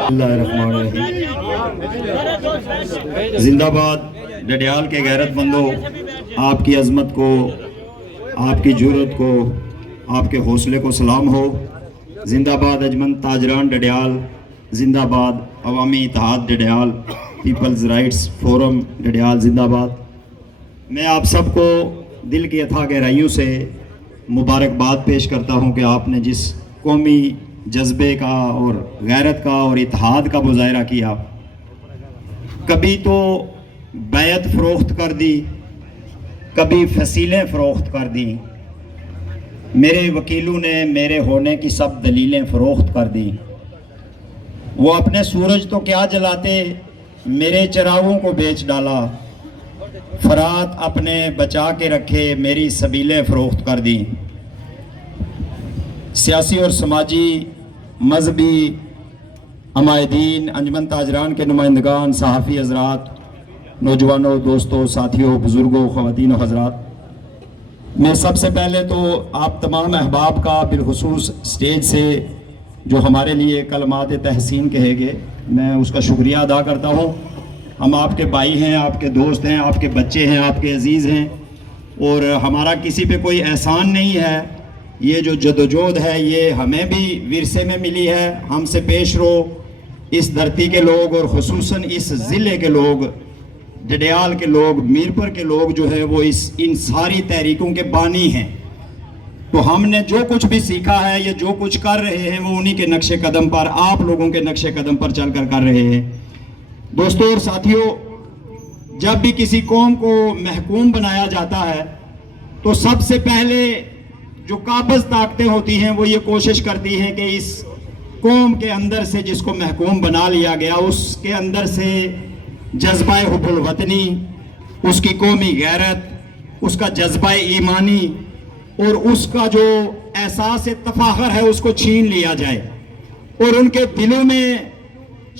اللہ الرحمن الرحیم۔ زندہ باد ڈڈیال کے غیرت مندوں، آپ کی عظمت کو، آپ کی جرأت کو، آپ کے حوصلے کو سلام ہو۔ زندہ باد اجمن تاجران ڈڈیال، زندہ باد عوامی اتحاد Dadyal, people's rights forum Dadyal زندہ باد۔ میں آپ سب کو دل کی اتھاہ گہرائیوں سے مبارکباد پیش کرتا ہوں کہ آپ نے جس قومی جذبے کا اور غیرت کا اور اتحاد کا مظاہرہ کیا، کبھی تو بیعت فروخت کر دی، کبھی فصیلیں فروخت کر دیں، میرے وکیلوں نے میرے ہونے کی سب دلیلیں فروخت کر دیں۔ وہ اپنے سورج تو کیا جلاتے، میرے چراغوں کو بیچ ڈالا، فرات اپنے بچا کے رکھے، میری سبیلیں فروخت کر دیں۔ سیاسی اور سماجی مذہبی عمائدین، انجمن تاجران کے نمائندگان، صحافی حضرات، نوجوانوں، دوستوں، ساتھیوں، بزرگوں، خواتین و حضرات، میں سب سے پہلے تو آپ تمام احباب کا بالخصوص سٹیج سے جو ہمارے لیے کلمات تحسین کہے گے، میں اس کا شکریہ ادا کرتا ہوں۔ ہم آپ کے بھائی ہیں، آپ کے دوست ہیں، آپ کے بچے ہیں، آپ کے عزیز ہیں، اور ہمارا کسی پہ کوئی احسان نہیں ہے۔ یہ جو جدوجہد ہے یہ ہمیں بھی ورثے میں ملی ہے، ہم سے پیش رو اس دھرتی کے لوگ اور خصوصاً اس ضلع کے لوگ، ڈڈیال کے لوگ، میرپور کے لوگ جو ہے وہ ان ساری تحریکوں کے بانی ہیں۔ تو ہم نے جو کچھ بھی سیکھا ہے، یہ جو کچھ کر رہے ہیں، وہ انہی کے نقش قدم پر، آپ لوگوں کے نقش قدم پر چل کر کر رہے ہیں۔ دوستوں اور ساتھیوں، جب بھی کسی قوم کو محکوم بنایا جاتا ہے تو سب سے پہلے جو قابض طاقتیں ہوتی ہیں وہ یہ کوشش کرتی ہیں کہ اس قوم کے اندر سے جس کو محکوم بنا لیا گیا، اس کے اندر سے جذبہ حب الوطنی، اس کی قومی غیرت، اس کا جذبہ ایمانی اور اس کا جو احساس تفاخر ہے اس کو چھین لیا جائے، اور ان کے دلوں میں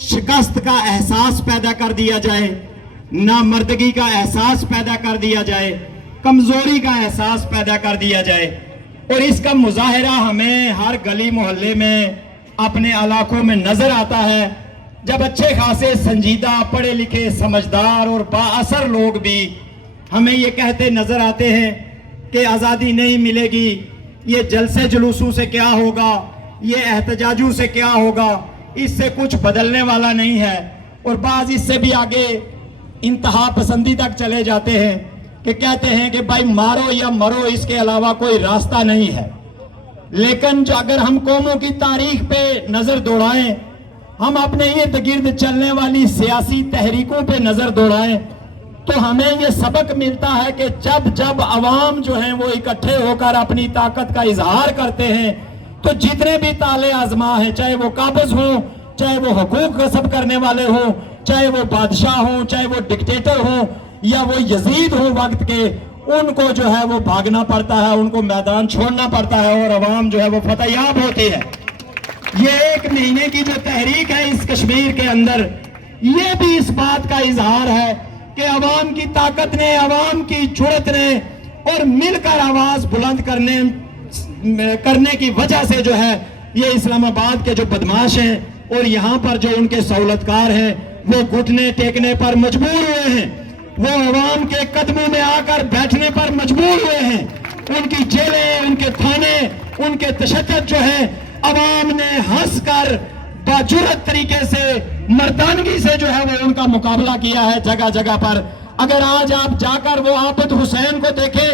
شکست کا احساس پیدا کر دیا جائے، نامردگی کا احساس پیدا کر دیا جائے، کمزوری کا احساس پیدا کر دیا جائے۔ اور اس کا مظاہرہ ہمیں ہر گلی محلے میں، اپنے علاقوں میں نظر آتا ہے، جب اچھے خاصے سنجیدہ، پڑھے لکھے، سمجھدار اور با اثر لوگ بھی ہمیں یہ کہتے نظر آتے ہیں کہ آزادی نہیں ملے گی، یہ جلسے جلوسوں سے کیا ہوگا، یہ احتجاجوں سے کیا ہوگا، اس سے کچھ بدلنے والا نہیں ہے، اور بعض اس سے بھی آگے انتہا پسندی تک چلے جاتے ہیں کہ کہتے ہیں کہ بھائی مارو یا مرو، اس کے علاوہ کوئی راستہ نہیں ہے۔ لیکن جو اگر ہم قوموں کی تاریخ پہ نظر دوڑائیں، ہم اپنے ارد گرد چلنے والی سیاسی تحریکوں پہ نظر دوڑائیں، تو ہمیں یہ سبق ملتا ہے کہ جب عوام جو ہیں وہ اکٹھے ہو کر اپنی طاقت کا اظہار کرتے ہیں، تو جتنے بھی تالے آزما ہیں، چاہے وہ قابض ہوں، چاہے وہ حقوق غصب کرنے والے ہوں، چاہے وہ بادشاہ ہوں، چاہے وہ ڈکٹیٹر ہوں، یا وہ یزید ہوں وقت کے، ان کو جو ہے وہ بھاگنا پڑتا ہے، ان کو میدان چھوڑنا پڑتا ہے، اور عوام جو ہے وہ فتح یاب ہوتی ہے۔ یہ ایک مہینے کی جو تحریک ہے اس کشمیر کے اندر، یہ بھی اس بات کا اظہار ہے کہ عوام کی طاقت نے، عوام کی جرأت نے، اور مل کر آواز بلند کرنے کی وجہ سے جو ہے یہ اسلام آباد کے جو بدماش ہیں اور یہاں پر جو ان کے سہولتکار ہیں وہ گھٹنے ٹیکنے پر مجبور ہوئے ہیں، وہ عوام کے قدموں میں آ کر بیٹھنے پر مجبور ہوئے ہیں۔ ان کی جیلیں، ان کے تھانے، ان کے تشدد جو ہے، عوام نے ہنس کر باجرأت طریقے سے، مردانگی سے جو ہے وہ ان کا مقابلہ کیا ہے جگہ جگہ پر۔ اگر آج آپ جا کر وہ عابد حسین کو دیکھیں،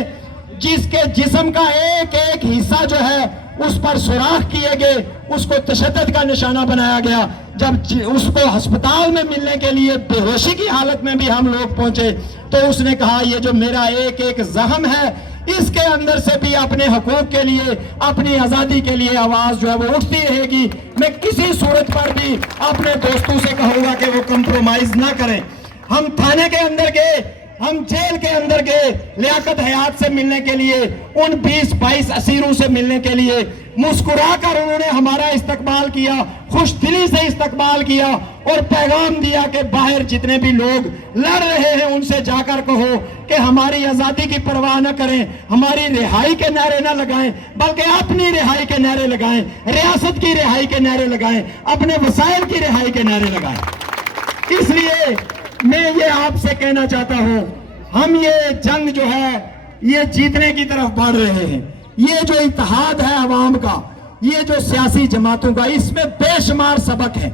جس کے جسم کا ایک ایک حصہ جو ہے اس پر سوراخ کیے گئے، اس کو تشدد کا نشانہ بنایا گیا، جب اس کو ہسپتال میں ملنے کے لیے بے ہوشی کی حالت میں بھی ہم لوگ پہنچے، تو اس نے کہا یہ جو میرا ایک ایک زخم ہے، اس کے اندر سے بھی اپنے حقوق کے لیے، اپنی آزادی کے لیے آواز جو ہے وہ اٹھتی رہے گی۔ میں کسی صورت پر بھی اپنے دوستوں سے کہوں گا کہ وہ کمپرومائز نہ کریں۔ ہم تھانے کے اندر گئے، ہم جیل کے اندر گئے لیاقت حیات سے ملنے کے لیے، ان 20-22 اسیروں سے ملنے کے لیے، مسکرا کر انہوں نے ہمارا استقبال کیا، خوش دلی سے استقبال کیا اور پیغام دیا کہ باہر جتنے بھی لوگ لڑ رہے ہیں ان سے جا کر کہو کہ ہماری آزادی کی پرواہ نہ کریں، ہماری رہائی کے نعرے نہ لگائیں بلکہ اپنی رہائی کے نعرے لگائیں، ریاست کی رہائی کے نعرے لگائیں، اپنے وسائل کی رہائی کے نعرے لگائیں۔ اس لیے میں یہ آپ سے کہنا چاہتا ہوں، ہم یہ جنگ جو ہے یہ جیتنے کی طرف بڑھ رہے ہیں۔ یہ جو اتحاد ہے عوام کا، یہ جو سیاسی جماعتوں کا، اس میں بے شمار سبق ہے،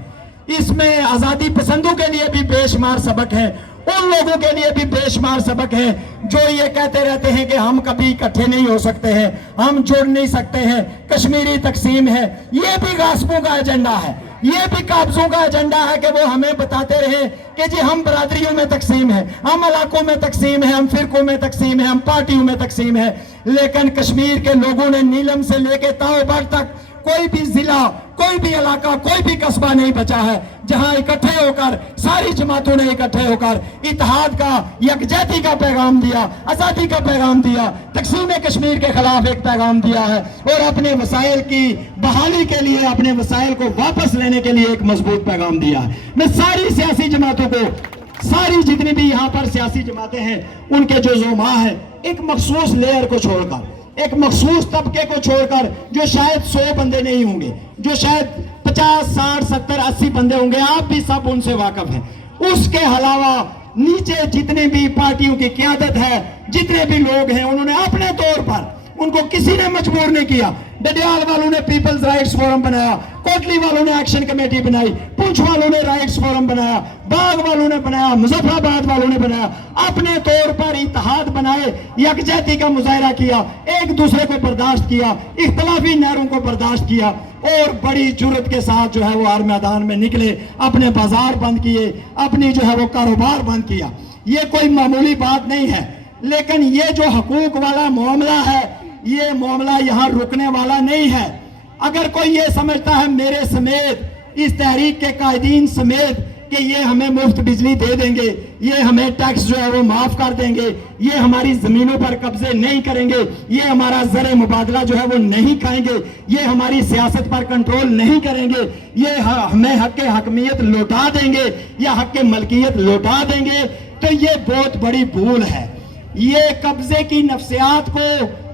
اس میں آزادی پسندوں کے لیے بھی بے شمار سبق ہے، ان لوگوں کے لیے بھی بے شمار سبق ہے جو یہ کہتے رہتے ہیں کہ ہم کبھی اکٹھے نہیں ہو سکتے ہیں، ہم جڑ نہیں سکتے ہیں، کشمیری تقسیم ہے۔ یہ بھی غاصبوں کا ایجنڈا ہے، یہ بھی قابضوں کا ایجنڈا ہے کہ وہ ہمیں بتاتے رہے کہ جی ہم برادریوں میں تقسیم ہے، ہم علاقوں میں تقسیم ہے، ہم فرقوں میں تقسیم ہے، ہم پارٹیوں میں تقسیم ہے۔ لیکن کشمیر کے لوگوں نے نیلم سے لے کے تاؤ بڑ تک کوئی بھی ضلع، کوئی بھی علاقہ، کوئی بھی قصبہ نہیں بچا ہے جہاں اکٹھے ہو کر ساری جماعتوں نے اکٹھے ہو کر اتحاد کا، یکجہتی کا پیغام دیا، آزادی کا پیغام دیا، تقسیم کشمیر کے خلاف ایک پیغام دیا ہے اور اپنے وسائل کی بحالی کے لیے، اپنے وسائل کو واپس لینے کے لیے ایک مضبوط پیغام دیا ہے۔ میں ساری سیاسی جماعتوں کو، ساری جتنی بھی یہاں پر سیاسی جماعتیں ہیں، ان کے جو زعماء ہیں، ایک مخصوص لیئر کو چھوڑ کر، ایک مخصوص طبقے کو چھوڑ کر جو شاید 100 بندے نہیں ہوں گے، جو شاید 50 60 70 80 بندے ہوں گے، آپ بھی سب ان سے واقف ہیں، اس کے علاوہ نیچے جتنے بھی پارٹیوں کی قیادت ہے، جتنے بھی لوگ ہیں، انہوں نے اپنے طور پر، ان کو کسی نے مجبور نہیں کیا۔ ڈڈیال والوں نے پیپلز رائٹس فورم بنایا، کوٹلی والوں نے ایکشن کمیٹی بنائی، پونچھ والوں نے رائٹس فورم بنایا، باغ والوں نے بنایا، مظفر آباد والوں نے بنایا، اپنے طور پر اتحاد بنائے، یکجہتی کا مظاہرہ کیا، ایک دوسرے کو برداشت کیا، اختلافی نہروں کو برداشت کیا اور بڑی جرت کے ساتھ جو ہے وہ ہر میدان میں نکلے، اپنے بازار بند کیے، اپنی جو ہے وہ کاروبار بند کیا۔ یہ کوئی معمولی بات نہیں ہے، لیکن یہ جو حقوق والا معاملہ ہے، یہ معاملہ یہاں رکنے والا نہیں ہے۔ اگر کوئی یہ سمجھتا ہے میرے سمیت، اس تحریک کے قائدین سمیت، کہ یہ ہمیں مفت بجلی دے دیں گے، یہ ہمیں ٹیکس جو ہے وہ معاف کر دیں گے، یہ ہماری زمینوں پر قبضے نہیں کریں گے، یہ ہمارا زر مبادلہ جو ہے وہ نہیں کھائیں گے، یہ ہماری سیاست پر کنٹرول نہیں کریں گے، یہ ہمیں حق حکمیت لوٹا دیں گے یا حق ملکیت لوٹا دیں گے، تو یہ بہت بڑی بھول ہے۔ یہ قبضے کی نفسیات کو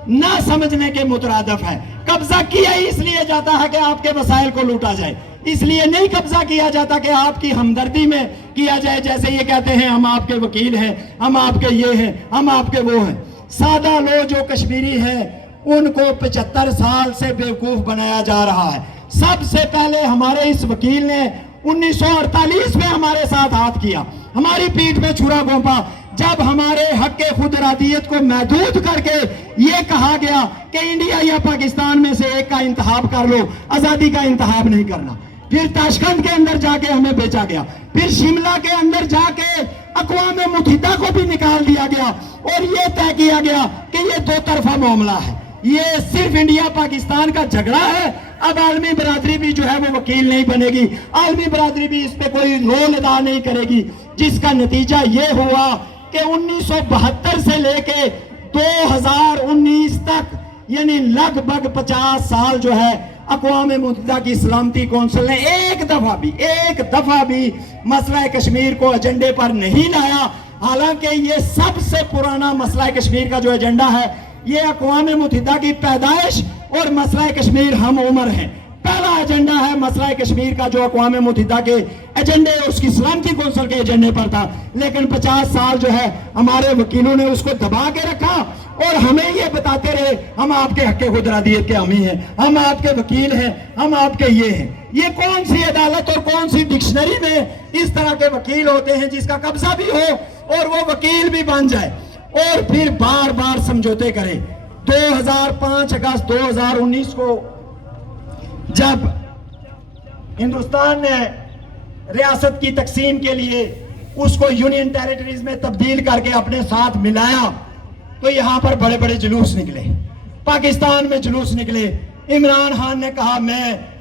نہ سمجھنے کے مترادف ہے۔ قبضہ کیا اس لیے جاتا ہے کہ آپ کے وسائل کو لوٹا جائے، اس لیے نہیں قبضہ کیا جاتا کہ آپ کی ہمدردی میں کیا جائے، جیسے یہ کہتے ہیں ہم آپ کے وکیل ہیں، ہم آپ کے یہ ہیں، ہم آپ کے وہ ہیں۔ سادہ لوگ جو کشمیری ہیں ان کو 75 سال سے بیوقوف بنایا جا رہا ہے۔ سب سے پہلے ہمارے اس وکیل نے 1948 میں ہمارے ساتھ ہاتھ کیا، ہماری پیٹھ میں چھرا گھونپا، جب ہمارے حق خود ارادیت کو محدود کر کے یہ کہا گیا کہ انڈیا یا پاکستان میں سے ایک کا انتخاب کر لو، آزادی کا انتخاب نہیں کرنا۔ پھر تاشقند کے اندر جا کے ہمیں بیچا گیا، پھر شملہ کے اندر جا کے اقوام متحدہ کو بھی نکال دیا گیا اور یہ طے کیا گیا کہ یہ دو طرفہ معاملہ ہے، یہ صرف انڈیا پاکستان کا جھگڑا ہے۔ اب عالمی برادری بھی جو ہے وہ وکیل نہیں بنے گی، عالمی برادری بھی اس پہ کوئی رول ادا نہیں کرے گی، جس کا نتیجہ یہ ہوا کہ 1972 سے لے کے 2019 تک، یعنی لگ بھگ 50 سال جو ہے، اقوام متحدہ کی سلامتی کونسل نے ایک دفعہ بھی مسئلہ کشمیر کو ایجنڈے پر نہیں لایا، حالانکہ یہ سب سے پرانا مسئلہ کشمیر کا جو ایجنڈا ہے، یہ اقوام متحدہ کی پیدائش اور مسئلہ کشمیر ہم عمر ہیں۔ پہلا ایجنڈا ہے مسئلہ کشمیر کا جو اقوام متحدہ کے ایجنڈے اور اس کی سلامتی کونسل کے ایجنڈے پر تھا، لیکن 50 سال جو ہے ہمارے وکیلوں نے اس کو دبا کے رکھا اور ہمیں یہ بتاتے رہے ہم آپ کے حق خود ارادیت کے حامی ہیں، ہم آپ کے وکیل ہیں، ہم آپ کے یہ ہیں۔ یہ کون سی عدالت اور کون سی ڈکشنری میں اس طرح کے وکیل ہوتے ہیں جس کا قبضہ بھی ہو اور وہ وکیل بھی بن جائے اور پھر بار بار سمجھوتے کرے۔ 2005 اگست 2019 کو جب ہندوستان نے ریاست کی تقسیم کے لیے اس کو یونین ٹیریٹریز میں تبدیل کر کے اپنے ساتھ ملایا، تو یہاں پر بڑے بڑے جلوس نکلے، پاکستان میں جلوس نکلے۔ عمران خان نے کہا میں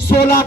16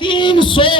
300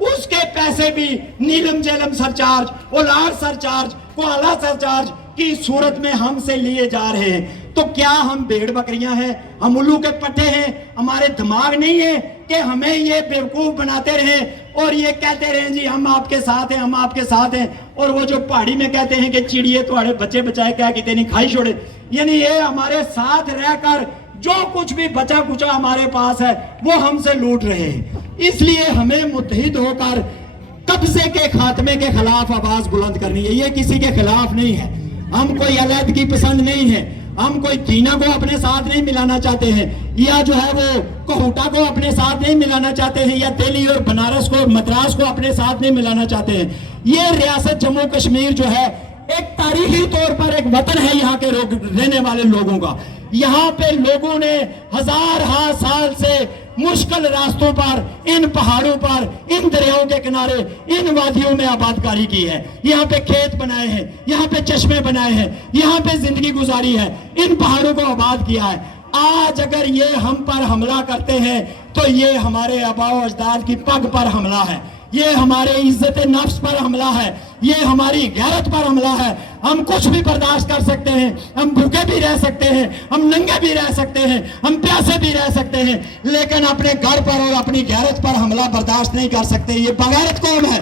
اس کے پیسے بھی نیلم جیلم سرچارج، اولاد سرچارج، کوالہ سرچارج کی صورت میں ہم سے لیے جا رہے ہیں۔ تو کیا ہم بھیڑ بکریاں ہیں؟ ہم الو کے پٹھے ہیں؟ ہمارے دماغ نہیں ہے کہ ہمیں یہ بیوقوف بناتے رہیں اور یہ کہتے رہیں جی ہم آپ کے ساتھ ہیں، ہم آپ کے ساتھ ہیں، اور وہ جو پہاڑی میں کہتے ہیں کہ چڑیے تھوڑے بچے بچائے کیا کہتے نہیں کھائی چھوڑے، یعنی یہ ہمارے ساتھ رہ کر جو کچھ بھی بچا کچا ہمارے پاس ہے وہ ہم سے لوٹ رہے ہیں۔ اس لیے ہمیں متحد ہو کر قبضے کے خاتمے کے خلاف آواز بلند کرنی ہے۔ یہ کسی کے خلاف نہیں ہے، ہم کوئی علیحدگی پسند نہیں ہے، ہم کوئی کینہ کو اپنے ساتھ نہیں ملانا چاہتے ہیں، یا جو ہے وہ کوہوٹا کو اپنے ساتھ نہیں ملانا چاہتے ہیں، یا دہلی اور بنارس کو مدراس کو اپنے ساتھ نہیں ملانا چاہتے ہیں۔ یہ ریاست جموں کشمیر جو ہے ایک تاریخی طور پر ایک وطن ہے یہاں کے رہنے والے لوگوں کا۔ یہاں پہ لوگوں نے ہزار سال سے مشکل راستوں پر، ان پہاڑوں پر، ان دریاؤں کے کنارے، ان وادیوں میں آباد کاری کی ہے، یہاں پہ کھیت بنائے ہیں، یہاں پہ چشمے بنائے ہیں، یہاں پہ زندگی گزاری ہے، ان پہاڑوں کو آباد کیا ہے۔ آج اگر یہ ہم پر حملہ کرتے ہیں تو یہ ہمارے آباء و اجداد کی پگ پر حملہ ہے، یہ ہمارے عزت نفس پر حملہ ہے، یہ ہماری غیرت پر حملہ ہے۔ ہم کچھ بھی برداشت کر سکتے ہیں، ہم بھوکے بھی رہ سکتے ہیں، ہم ننگے بھی رہ سکتے ہیں، ہم پیاسے بھی رہ سکتے ہیں، لیکن اپنے گھر پر اور اپنی غیرت پر حملہ برداشت نہیں کر سکتے۔ یہ بغیرت قوم ہے،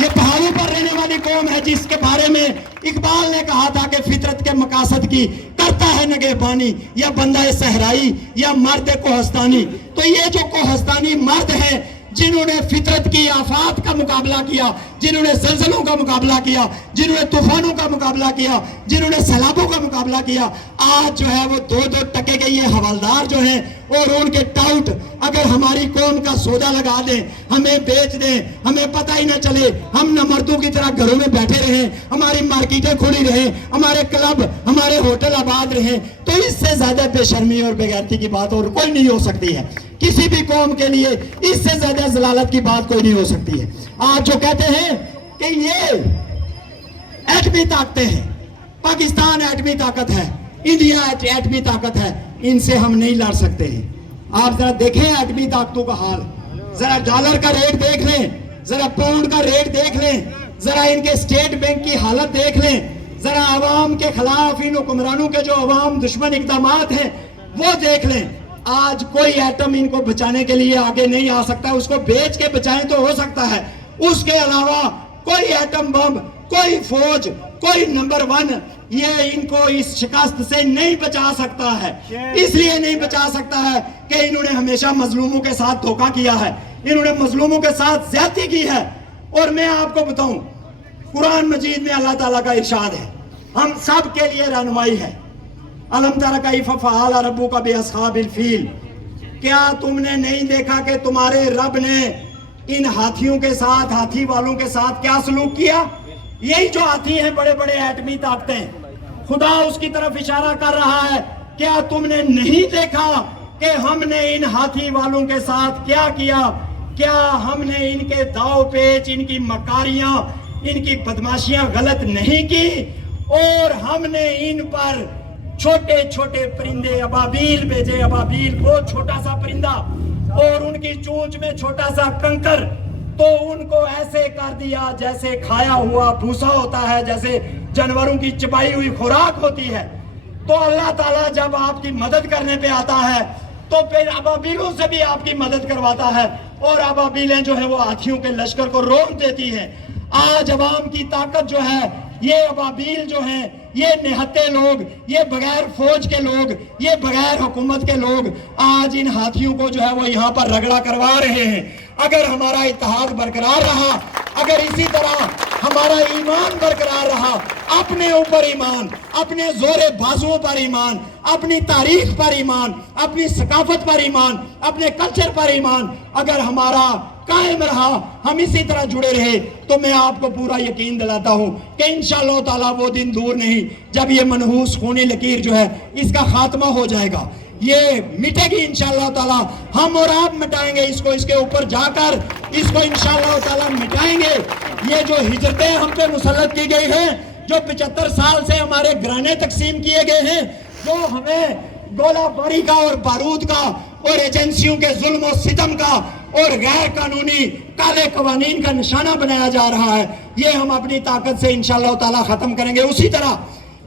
یہ پہاڑوں پر رہنے والی قوم ہے جس کے بارے میں اقبال نے کہا تھا کہ فطرت کے مقاصد کی کرتا ہے نگہبانی، یا بندہ صحرائی یا مرد کوہستانی۔ تو یہ جو کوہستانی مرد ہیں جنہوں نے فطرت کی آفات کا مقابلہ کیا، جنہوں نے زلزلوں کا مقابلہ کیا، جنہوں نے طوفانوں کا مقابلہ کیا، جنہوں نے سیلابوں کا مقابلہ کیا، آج جو ہے وہ 2-2 ٹکے کے یہ حوالدار جو ہیں اور ان کے ٹاؤٹ اگر ہماری قوم کا سودا لگا دیں، ہمیں بیچ دیں، ہمیں پتہ ہی نہ چلے، ہم نہ مردوں کی طرح گھروں میں بیٹھے رہیں، ہماری مارکیٹیں کھلی رہیں، ہمارے کلب، ہمارے ہوٹل آباد رہیں، تو اس سے زیادہ بے شرمی اور بے غیرتی کی بات اور کوئی نہیں ہو سکتی ہے۔ کسی بھی قوم کے لیے اس سے زیادہ ذلالت کی بات کوئی نہیں ہو سکتی ہے۔ آج جو کہتے ہیں کہ یہ ایٹمی طاقتیں ہیں، پاکستان ایٹمی طاقت ہے، انڈیا ایٹمی طاقت ہے، ان سے ہم نہیں لڑ سکتے ہیں۔ آپ ذرا دیکھیں ایٹمی طاقتوں کا حال، ذرا ڈالر کا ریٹ دیکھ لیں، ذرا پاؤنڈ کا ریٹ دیکھ لیں، ذرا ان کے اسٹیٹ بینک کی حالت دیکھ لیں، ذرا عوام کے خلاف ان حکمرانوں کے جو عوام دشمن اقدامات ہیں وہ دیکھ لیں۔ آج کوئی ایٹم ان کو بچانے کے لیے آگے نہیں آ سکتا، اس کو بیچ کے بچائیں تو ہو سکتا ہے، اس کے علاوہ کوئی ایٹم بم، کوئی فوج، کوئی نمبر 1 یہ ان کو اس شکست سے نہیں بچا سکتا ہے۔ اس لیے نہیں بچا سکتا ہے کہ انہوں نے ہمیشہ مظلوموں کے ساتھ دھوکہ کیا ہے، انہوں نے مظلوموں کے ساتھ زیادتی کی ہے۔ اور میں آپ کو بتاؤں، قرآن مجید میں اللہ تعالیٰ کا ارشاد ہے، ہم سب کے لیے رہنمائی ہے۔ الم تر کیف فعل ربک باصحاب الفیل، کیا تم نے نہیں دیکھا کہ تمہارے رب نے ان ہاتھیوں کے ساتھ، ہاتھی والوں کے ساتھ کیا سلوک کیا؟ یہی جو ہاتھی ہیں بڑے بڑے ایٹمی طاقتیں، خدا اس کی طرف اشارہ کر رہا ہے، کیا تم نے نہیں دیکھا کہ ہم نے ان ہاتھی والوں کے ساتھ کیا کیا؟ کیا ہم نے ان کے داؤ پیچ، ان کی مکاریاں، ان کی بدماشیاں غلط نہیں کی؟ اور ہم نے ان پر چھوٹے چھوٹے پرندے ابابیل بھیجے، ابابیل بہت چھوٹا سا پرندہ، اور ان کی چونچ میں چھوٹا سا کنکر، تو ان کو ایسے کر دیا جیسے کھایا ہوا بھوسا ہوتا ہے، جیسے جانوروں کی چبائی ہوئی خوراک ہوتی ہے۔ تو اللہ تعالیٰ جب آپ کی مدد کرنے پہ آتا ہے تو پھر ابابیلوں سے بھی آپ کی مدد کرواتا ہے، اور ابابیلیں جو ہیں وہ ہاتھیوں کے لشکر کو روک دیتی ہیں۔ آج عوام کی طاقت جو ہے، یہ ابابیل جو ہیں، یہ نہتے لوگ، یہ بغیر فوج کے لوگ، یہ بغیر حکومت کے لوگ آج ان ہاتھیوں کو جو ہے وہ یہاں پر رگڑا کروا رہے ہیں۔ اگر ہمارا اتحاد برقرار رہا، اگر اسی طرح ہمارا ایمان برقرار رہا، اپنے اوپر ایمان، اپنے زور بازوؤں پر ایمان، اپنی تاریخ پر ایمان، اپنی ثقافت پر ایمان، اپنے کلچر پر ایمان اگر ہمارا قائم رہا، ہم اسی طرح جڑے رہے، تو میں آپ کو پورا یقین دلاتا ہوں کہ انشاءاللہ تعالیٰ وہ دن دور نہیں جب یہ منحوس خونی لکیر جو ہے اس کا خاتمہ ہو جائے گا، یہ مٹے گی انشاءاللہ تعالیٰ، ہم اور آپ مٹائیں گے اس کو، اس کے اوپر جا کر اس کو انشاءاللہ تعالیٰ مٹائیں گے۔ یہ جو ہجرتیں ہم پہ مسلط کی گئی ہیں، جو 75 سال سے ہمارے گرانے تقسیم کیے گئے ہیں، جو ہمیں گولہ باری کا اور بارود کا اور ایجنسیوں کے ظلم و ستم کا اور غیر قانونی کالے قوانین کا نشانہ بنایا جا رہا ہے، یہ ہم اپنی طاقت سے انشاءاللہ تعالی ختم کریں گے۔ اسی طرح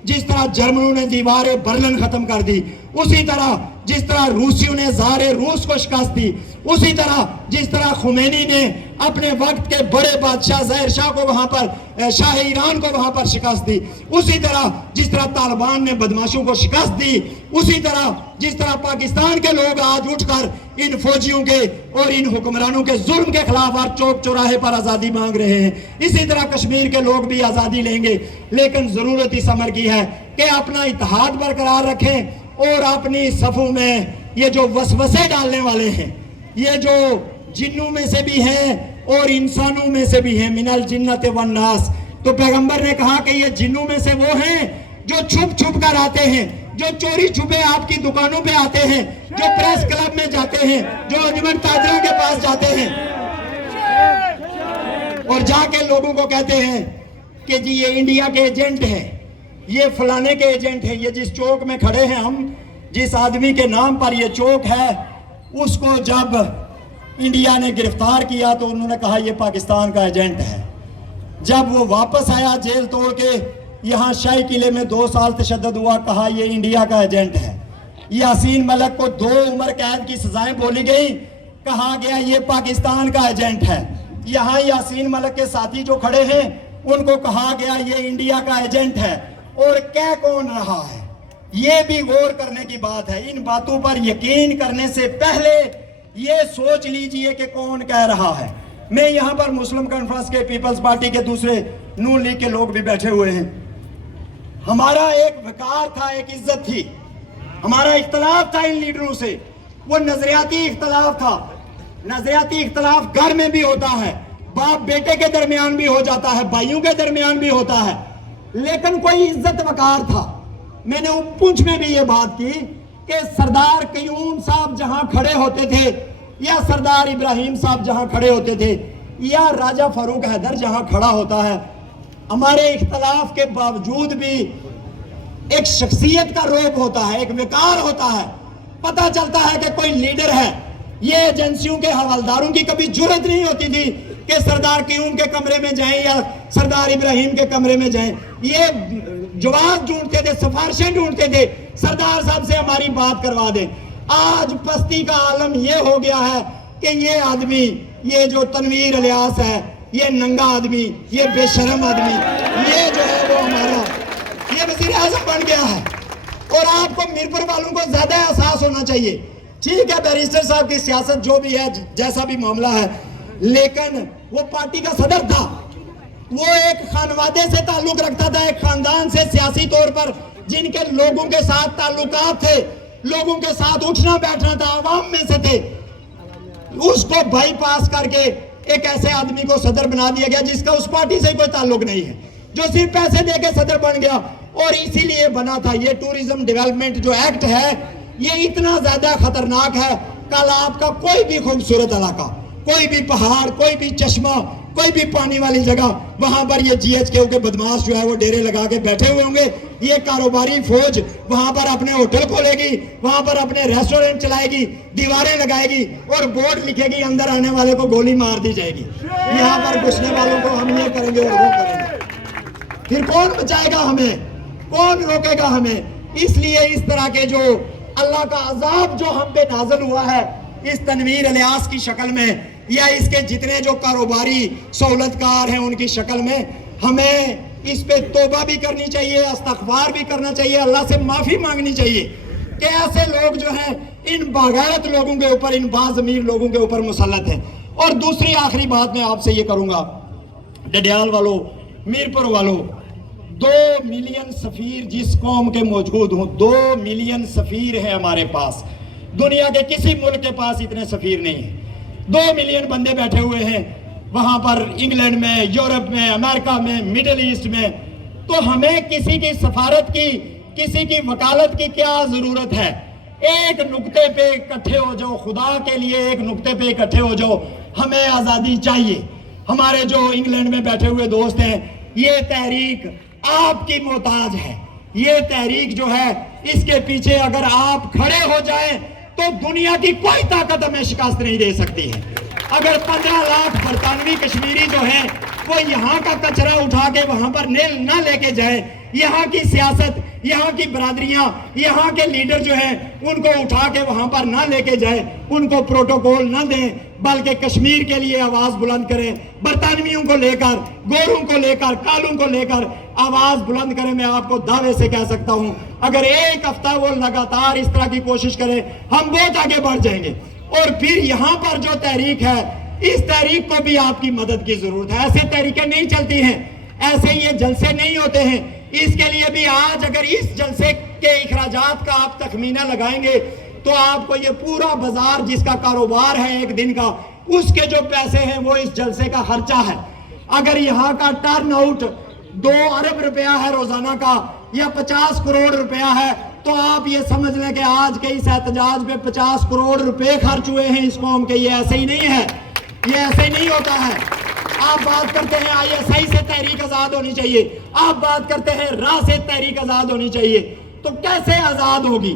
جس طرح جرمنوں نے دیوار برلن ختم کر دی، اسی طرح جس طرح روسیوں نے زار روس کو شکست دی، اسی طرح جس طرح خمینی نے اپنے وقت کے بڑے بادشاہ ظاہر شاہ کو وہاں پر شاہ ایران کو وہاں پر شکست دی، اسی طرح جس طرح طالبان نے بدماشوں کو شکست دی، اسی طرح جس طرح پاکستان کے لوگ آج اٹھ کر ان فوجیوں کے اور ان حکمرانوں کے ظلم کے خلاف ہر چوک چوراہے پر آزادی مانگ رہے ہیں، اسی طرح کشمیر کے لوگ بھی آزادی لیں گے۔ لیکن ضرورت اس امر کی ہے کہ اپنا اتحاد برقرار رکھیں اور اپنی صفوں میں یہ جو وسوسے ڈالنے والے ہیں، یہ جو جنوں میں سے بھی ہیں اور انسانوں میں سے بھی ہیں، من الجنت والناس، تو پیغمبر نے کہا کہ یہ جنوں میں سے وہ ہیں جو چھپ چھپ کر آتے ہیں، جو چوری چھپے آپ کی دکانوں پہ آتے ہیں، جو پریس کلب میں جاتے ہیں، جو انجمن تاجروں کے پاس جاتے ہیں اور جا کے لوگوں کو کہتے ہیں کہ جی یہ انڈیا کے ایجنٹ ہیں، یہ فلانے کے ایجنٹ ہیں۔ یہ جس چوک میں کھڑے ہیں ہم، جس آدمی کے نام پر یہ چوک ہے، اس کو جب انڈیا نے گرفتار کیا تو انہوں نے کہا یہ پاکستان کا ایجنٹ ہے۔ جب وہ واپس آیا جیل توڑ کے، یہاں شاہی قلعے میں 2 سال تشدد ہوا، کہا یہ انڈیا کا ایجنٹ ہے۔ یاسین ملک کو 2 عمر قید کی سزائیں بولی گئیں، کہا گیا یہ پاکستان کا ایجنٹ ہے۔ یہاں یاسین ملک کے ساتھی جو کھڑے ہیں ان کو کہا گیا یہ انڈیا کا ایجنٹ ہے، اور کہہ کون رہا ہے؟ یہ بھی غور کرنے کی بات ہے۔ ان باتوں پر یقین کرنے سے پہلے یہ سوچ لیجئے کہ کون کہہ رہا ہے۔ میں یہاں پر مسلم کانفرنس کے، پیپلز پارٹی کے، دوسرے نون لیگ کے لوگ بھی بیٹھے ہوئے ہیں۔ ہمارا ایک وقار تھا، ایک عزت تھی، ہمارا اختلاف تھا ان لیڈروں سے، وہ نظریاتی اختلاف تھا۔ نظریاتی اختلاف گھر میں بھی ہوتا ہے، باپ بیٹے کے درمیان بھی ہو جاتا ہے، بھائیوں کے درمیان بھی ہوتا ہے، لیکن کوئی عزت وقار تھا۔ میں نے پونچھ میں بھی یہ بات کی کہ سردار قیوم صاحب جہاں کھڑے ہوتے تھے، یا سردار ابراہیم صاحب جہاں کھڑے ہوتے تھے، یا راجہ فاروق حیدر جہاں کھڑا ہوتا ہے، ہمارے اختلاف کے باوجود بھی ایک شخصیت کا روپ ہوتا ہے، ایک وقار ہوتا ہے، پتہ چلتا ہے کہ کوئی لیڈر ہے۔ یہ ایجنسیوں کے حوالداروں کی کبھی جرت نہیں ہوتی تھی کہ سردار قیوم کے کمرے میں جائیں یا سردار ابراہیم کے کمرے میں جائیں، یہ جواز ڈھونڈتے تھے، سفارشیں ڈھونڈتے تھے، سردار صاحب سے ہماری بات کروا دیں۔ آج پستی کا عالم یہ ہو گیا ہے کہ یہ آدمی، یہ جو تنویر الیاس ہے، یہ ننگا آدمی، یہ بے شرم آدمی، یہ جو ہے وہ ہمارا یہ وزیر اعظم بن گیا ہے۔ اور آپ کو میرپور والوں کو زیادہ احساس ہونا چاہیے۔ ٹھیک ہے بیریسٹر صاحب کی سیاست جو بھی ہے، جیسا بھی معاملہ ہے، لیکن وہ پارٹی کا صدر تھا، وہ ایک خانوادے سے تعلق رکھتا تھا، ایک خاندان سے سیاسی طور پر جن کے لوگوں کے ساتھ تعلقات تھے، لوگوں کے ساتھ اٹھنا بیٹھنا تھا، عوام میں سے تھے۔ اس کو بائی پاس کر کے ایک ایسے آدمی کو صدر بنا دیا گیا جس کا اس پارٹی سے کوئی تعلق نہیں ہے، جو صرف پیسے دے کے صدر بن گیا۔ اور اسی لیے بنا تھا یہ ٹورزم ڈیولپمنٹ جو ایکٹ ہے، یہ اتنا زیادہ خطرناک ہے۔ کل آپ کا کوئی بھی خوبصورت علاقہ، کوئی بھی پہاڑ، کوئی بھی چشمہ، کوئی بھی پانی والی جگہ، وہاں پر یہ جی ایچ کیو کے بدماش جو ہے وہ ڈیرے لگا کے بیٹھے ہوئے ہوں گے۔ یہ کاروباری فوج وہاں پر اپنے ہوٹل کھولے گی، وہاں پر اپنے ریسٹورنٹ چلائے گی، دیواریں لگائے گی اور بورڈ لکھے گی اندر آنے والے کو گولی مار دی جائے گی، یہاں پر گھسنے والوں کو ہم یہ کریں گے اور وہ کریں گے۔ پھر کون بچائے گا ہمیں؟ کون روکے گا ہمیں؟ اس لیے اس طرح کے جو اللہ کا عذاب جو ہم پہ نازل ہوا ہے اس تنویر الیاس کی شکل میں، یا اس کے جتنے جو کاروباری سہولت کار ہیں ان کی شکل میں، ہمیں اس پہ توبہ بھی کرنی چاہیے، استغفار بھی کرنا چاہیے، اللہ سے معافی مانگنی چاہیے کہ ایسے لوگ جو ہیں ان باغیرت لوگوں کے اوپر، ان باضمیر لوگوں کے اوپر مسلط ہیں۔ اور دوسری آخری بات میں آپ سے یہ کروں گا، ڈڈیال والوں، میرپور والوں، 2 ملین سفیر جس قوم کے موجود ہوں، 2 ملین سفیر ہیں ہمارے پاس، دنیا کے کسی ملک کے پاس اتنے سفیر نہیں ہیں۔ 2 ملین بندے بیٹھے ہوئے ہیں وہاں پر، انگلینڈ میں، یورپ میں، امریکہ میں، مڈل ایسٹ میں، تو ہمیں کسی کی سفارت کی، کسی کی وکالت کی کیا ضرورت ہے؟ ایک نقطے پہ اکٹھے ہو جاؤ، خدا کے لیے ایک نقطے پہ اکٹھے ہو جاؤ، ہمیں آزادی چاہیے۔ ہمارے جو انگلینڈ میں بیٹھے ہوئے دوست ہیں، یہ تحریک آپ کی محتاج ہے، یہ تحریک جو ہے اس کے پیچھے اگر آپ کھڑے ہو جائیں تو دنیا کی کوئی طاقت ہمیں شکست نہیں دے سکتی ہے۔ اگر 15 لاکھ برطانوی کشمیری جو ہیں وہ یہاں کا کچرا اٹھا کے وہاں پر نہ لے کے جائیں، یہاں کی سیاست، یہاں کی برادریاں، یہاں کے لیڈر جو ہیں ان کو اٹھا کے وہاں پر نہ لے کے جائیں، ان کو پروٹوکول نہ دیں، بلکہ کشمیر کے لیے آواز بلند کریں، برطانویوں کو لے کر، گوروں کو لے کر، کالوں کو لے کر آواز بلند کریں۔ میں آپ کو دعوے سے کہہ سکتا ہوں اگر ایک ہفتہ وہ لگاتار اس طرح کی کوشش کریں ہم بہت آگے بڑھ جائیں گے۔ اور پھر یہاں پر جو تحریک ہے اس تحریک کو بھی آپ کی مدد کی ضرورت ہے۔ ایسے تحریکیں نہیں چلتی ہیں، ایسے یہ جلسے نہیں ہوتے ہیں۔ اس کے لیے بھی آج اگر اس جلسے کے اخراجات کا آپ تخمینہ لگائیں گے تو آپ کو یہ پورا بازار جس کا کاروبار ہے ایک دن کا، اس کے جو پیسے ہیں وہ اس جلسے کا خرچہ ہے۔ اگر یہاں کا ٹرن آؤٹ 2 ارب روپیہ ہے روزانہ کا یا 50 کروڑ روپیہ ہے تو آپ یہ سمجھ لیں کہ آج کے اس احتجاج میں 50 کروڑ روپے خرچ ہوئے ہیں اس قوم کے۔ یہ ایسے ہی نہیں ہے، یہ ایسے ہی نہیں ہوتا ہے۔ آپ بات کرتے ہیں ISI سے تحریک آزاد ہونی چاہیے، آپ بات کرتے ہیں راہ سے تحریک آزاد ہونی چاہیے، تو کیسے آزاد ہوگی؟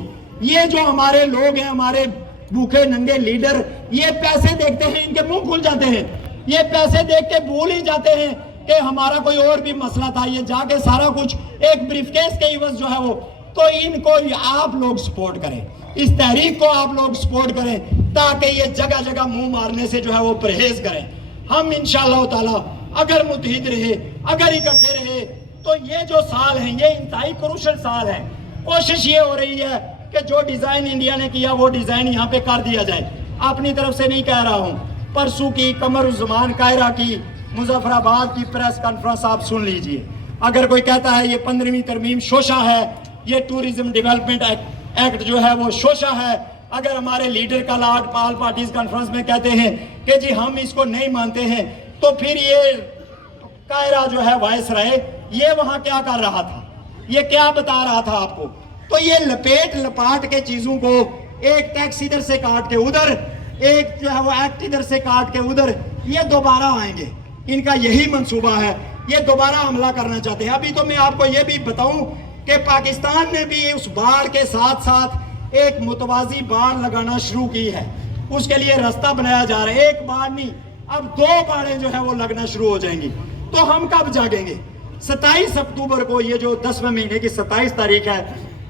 یہ جو ہمارے لوگ ہیں، ہمارے بھوکے ننگے لیڈر، یہ پیسے دیکھتے ہیں ان کے منہ کھل جاتے ہیں، یہ پیسے دیکھ کے بھول ہی جاتے ہیں کہ ہمارا کوئی اور بھی مسئلہ تھا، یہ جا کے سارا کچھ ایک بریف کیس کے عوض جو ہے وہ۔ تو ان کو آپ لوگ سپورٹ کریں، اس تحریک کو آپ لوگ سپورٹ کریں تاکہ یہ جگہ جگہ منہ مارنے سے جو ہے وہ پرہیز کریں۔ ہم انشاءاللہ تعالی اگر متحد رہے، اگر اکٹھے رہے تو یہ جو سال ہیں یہ انتہائی کروشل سال ہیں۔ کوشش یہ ہو رہی ہے کہ جو ڈیزائن انڈیا نے کیا وہ ڈیزائن یہاں پہ کر دیا جائے۔ اپنی طرف سے نہیں کہہ رہا ہوں، پرسوں کی قمر الزمان قاہرہ کی مظفر آباد کی پریس کانفرنس آپ سن لیجئے۔ اگر کوئی کہتا ہے یہ 15ویں ترمیم شوشہ ہے، یہ ٹورزم ڈیولپمنٹ ایکٹ جو ہے وہ شوشہ ہے، اگر ہمارے لیڈر کا لاٹ پال پارٹیز کانفرنس میں کہتے ہیں کہ جی ہم اس کو نہیں مانتے ہیں، تو پھر یہ قاہرہ جو ہے وائس رائے یہ وہاں کیا کر رہا تھا، یہ کیا بتا رہا تھا آپ کو؟ تو یہ لپیٹ لپاٹ کے چیزوں کو، ایک ٹیکس ادھر سے کاٹ کے ادھر، ایک جو ہے وہ ایکٹ ادھر سے کاٹ کے ادھر، یہ دوبارہ آئیں گے، ان کا یہی منصوبہ ہے، یہ دوبارہ حملہ کرنا چاہتے ہیں۔ ابھی تو میں آپ کو یہ بھی بتاؤں کہ پاکستان نے بھی اس باڑ کے ساتھ ساتھ ایک متوازی باڑ لگانا شروع کی ہے، اس کے لیے راستہ بنایا جا رہا ہے۔ ایک باڑ نہیں، اب 2 باڑیں جو ہے وہ لگنا شروع ہو جائیں گی۔ تو ہم کب جاگیں گے؟ 27 اکتوبر کو، یہ جو 10ویں مہینے کی 27 تاریخ ہے،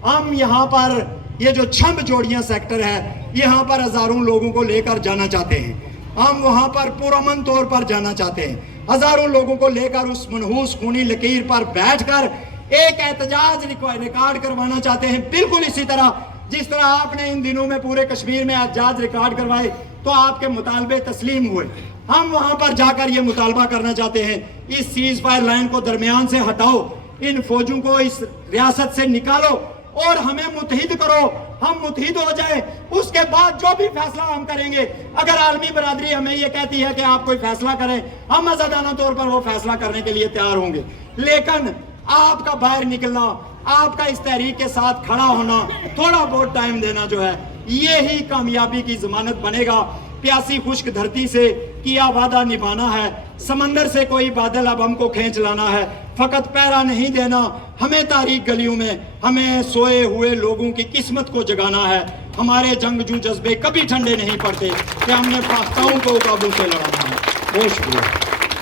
ہم یہاں پر یہ جو چھمب جوڑیاں سیکٹر ہے یہاں پر ہزاروں لوگوں کو لے کر جانا چاہتے ہیں۔ ہم وہاں پر پرامن طور پر جانا چاہتے ہیں، ہزاروں لوگوں کو لے کر اس منحوس خونی لکیر پر بیٹھ کر ایک احتجاج ریکارڈ کروانا چاہتے ہیں، بالکل اسی طرح جس طرح آپ نے ان دنوں میں پورے کشمیر میں احتجاج ریکارڈ کروائے تو آپ کے مطالبے تسلیم ہوئے۔ ہم وہاں پر جا کر یہ مطالبہ کرنا چاہتے ہیں، اس سیز فائر لائن کو درمیان سے ہٹاؤ، ان فوجوں کو اس ریاست سے نکالو اور ہمیں متحد کرو۔ ہم متحد ہو جائیں، اس کے بعد جو بھی فیصلہ ہم کریں گے، اگر عالمی برادری ہمیں یہ کہتی ہے کہ آپ کوئی فیصلہ کریں، ہم آزادانہ طور پر وہ فیصلہ کرنے کے لیے تیار ہوں گے۔ لیکن آپ کا باہر نکلنا، آپ کا اس تحریک کے ساتھ کھڑا ہونا، تھوڑا بہت ٹائم دینا جو ہے یہی کامیابی کی ضمانت بنے گا۔ پیاسی خشک دھرتی سے کیا وعدہ نبھانا ہے، سمندر سے کوئی بادل اب ہم کو کھینچ لانا ہے، فقط پیرا نہیں دینا، ہمیں تاریک گلیوں میں ہمیں سوئے ہوئے لوگوں کی قسمت کو جگانا ہے۔ ہمارے جنگجو جذبے کبھی ٹھنڈے نہیں پڑتے کہ ہم نے فاختاؤں کو قابو سے لڑانا ہے۔ بہت شکریہ۔